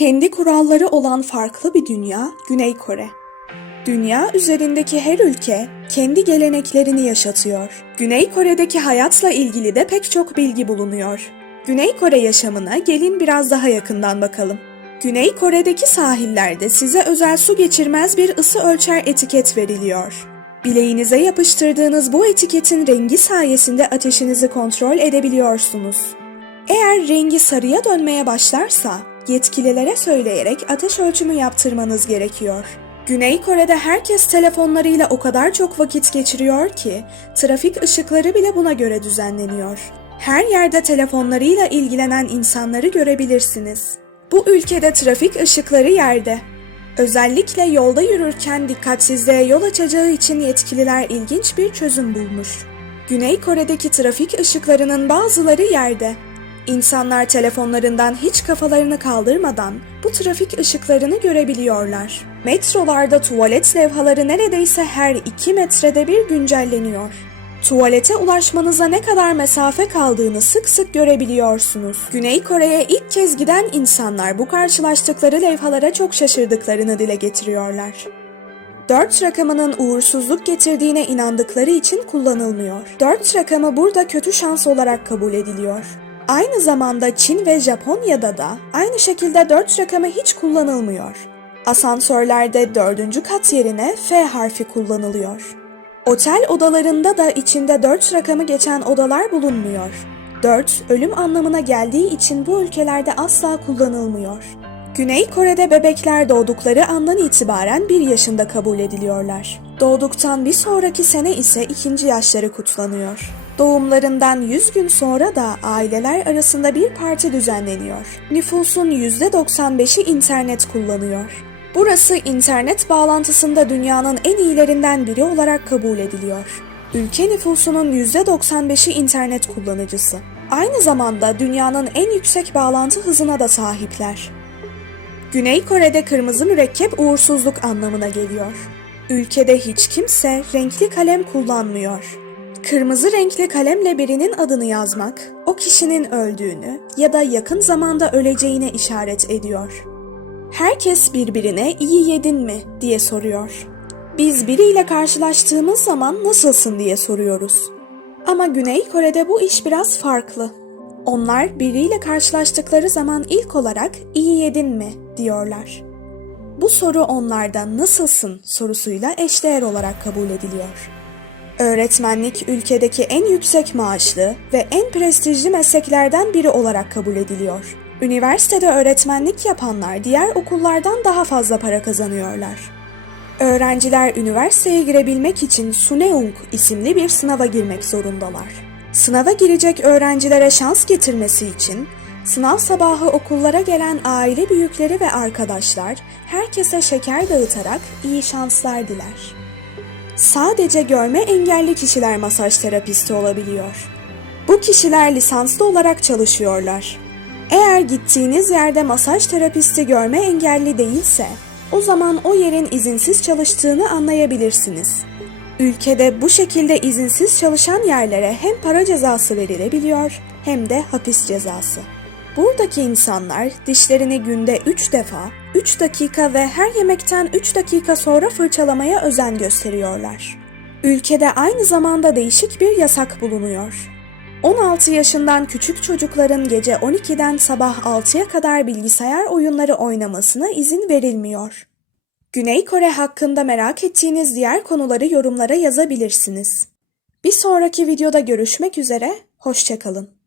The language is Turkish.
Kendi kuralları olan farklı bir dünya Güney Kore. Dünya üzerindeki her ülke kendi geleneklerini yaşatıyor. Güney Kore'deki hayatla ilgili de pek çok bilgi bulunuyor. Güney Kore yaşamına gelin biraz daha yakından bakalım. Güney Kore'deki sahillerde size özel su geçirmez bir ısı ölçer etiket veriliyor. Bileğinize yapıştırdığınız bu etiketin rengi sayesinde ateşinizi kontrol edebiliyorsunuz. Eğer rengi sarıya dönmeye başlarsa yetkililere söyleyerek ateş ölçümü yaptırmanız gerekiyor. Güney Kore'de herkes telefonlarıyla o kadar çok vakit geçiriyor ki trafik ışıkları bile buna göre düzenleniyor. Her yerde telefonlarıyla ilgilenen insanları görebilirsiniz. Bu ülkede trafik ışıkları yerde. Özellikle yolda yürürken dikkatsizliğe yol açacağı için yetkililer ilginç bir çözüm bulmuş. Güney Kore'deki trafik ışıklarının bazıları yerde. İnsanlar telefonlarından hiç kafalarını kaldırmadan bu trafik ışıklarını görebiliyorlar. Metrolarda tuvalet levhaları neredeyse her 2 metrede bir güncelleniyor. Tuvalete ulaşmanıza ne kadar mesafe kaldığını sık sık görebiliyorsunuz. Güney Kore'ye ilk kez giden insanlar bu karşılaştıkları levhalara çok şaşırdıklarını dile getiriyorlar. 4 rakamının uğursuzluk getirdiğine inandıkları için kullanılmıyor. 4 rakamı burada kötü şans olarak kabul ediliyor. Aynı zamanda Çin ve Japonya'da da aynı şekilde 4 rakamı hiç kullanılmıyor. Asansörlerde 4. kat yerine F harfi kullanılıyor. Otel odalarında da içinde 4 rakamı geçen odalar bulunmuyor. 4 ölüm anlamına geldiği için bu ülkelerde asla kullanılmıyor. Güney Kore'de bebekler doğdukları andan itibaren 1 yaşında kabul ediliyorlar. Doğduktan bir sonraki sene ise ikinci yaşları kutlanıyor. Doğumlarından 100 gün sonra da aileler arasında bir parti düzenleniyor. Nüfusun %95'i internet kullanıyor. Burası internet bağlantısında dünyanın en iyilerinden biri olarak kabul ediliyor. Ülke nüfusunun %95'i internet kullanıcısı. Aynı zamanda dünyanın en yüksek bağlantı hızına da sahipler. Güney Kore'de kırmızı mürekkep uğursuzluk anlamına geliyor. Ülkede hiç kimse renkli kalem kullanmıyor. Kırmızı renkli kalemle birinin adını yazmak, o kişinin öldüğünü ya da yakın zamanda öleceğine işaret ediyor. Herkes birbirine iyi yedin mi diye soruyor. Biz biriyle karşılaştığımız zaman nasılsın diye soruyoruz. Ama Güney Kore'de bu iş biraz farklı. Onlar biriyle karşılaştıkları zaman ilk olarak iyi yedin mi diyorlar. Bu soru onlardan nasılsın sorusuyla eşdeğer olarak kabul ediliyor. Öğretmenlik ülkedeki en yüksek maaşlı ve en prestijli mesleklerden biri olarak kabul ediliyor. Üniversitede öğretmenlik yapanlar diğer okullardan daha fazla para kazanıyorlar. Öğrenciler üniversiteye girebilmek için Suneung isimli bir sınava girmek zorundalar. Sınava girecek öğrencilere şans getirmesi için sınav sabahı okullara gelen aile büyükleri ve arkadaşlar herkese şeker dağıtarak iyi şanslar diler. Sadece görme engelli kişiler masaj terapisti olabiliyor. Bu kişiler lisanslı olarak çalışıyorlar. Eğer gittiğiniz yerde masaj terapisti görme engelli değilse, o zaman o yerin izinsiz çalıştığını anlayabilirsiniz. Ülkede bu şekilde izinsiz çalışan yerlere hem para cezası verilebiliyor hem de hapis cezası. Buradaki insanlar dişlerini günde 3 defa, 3 dakika ve her yemekten 3 dakika sonra fırçalamaya özen gösteriyorlar. Ülkede aynı zamanda değişik bir yasak bulunuyor. 16 yaşından küçük çocukların gece 12'den sabah 6'ya kadar bilgisayar oyunları oynamasına izin verilmiyor. Güney Kore hakkında merak ettiğiniz diğer konuları yorumlara yazabilirsiniz. Bir sonraki videoda görüşmek üzere, hoşçakalın.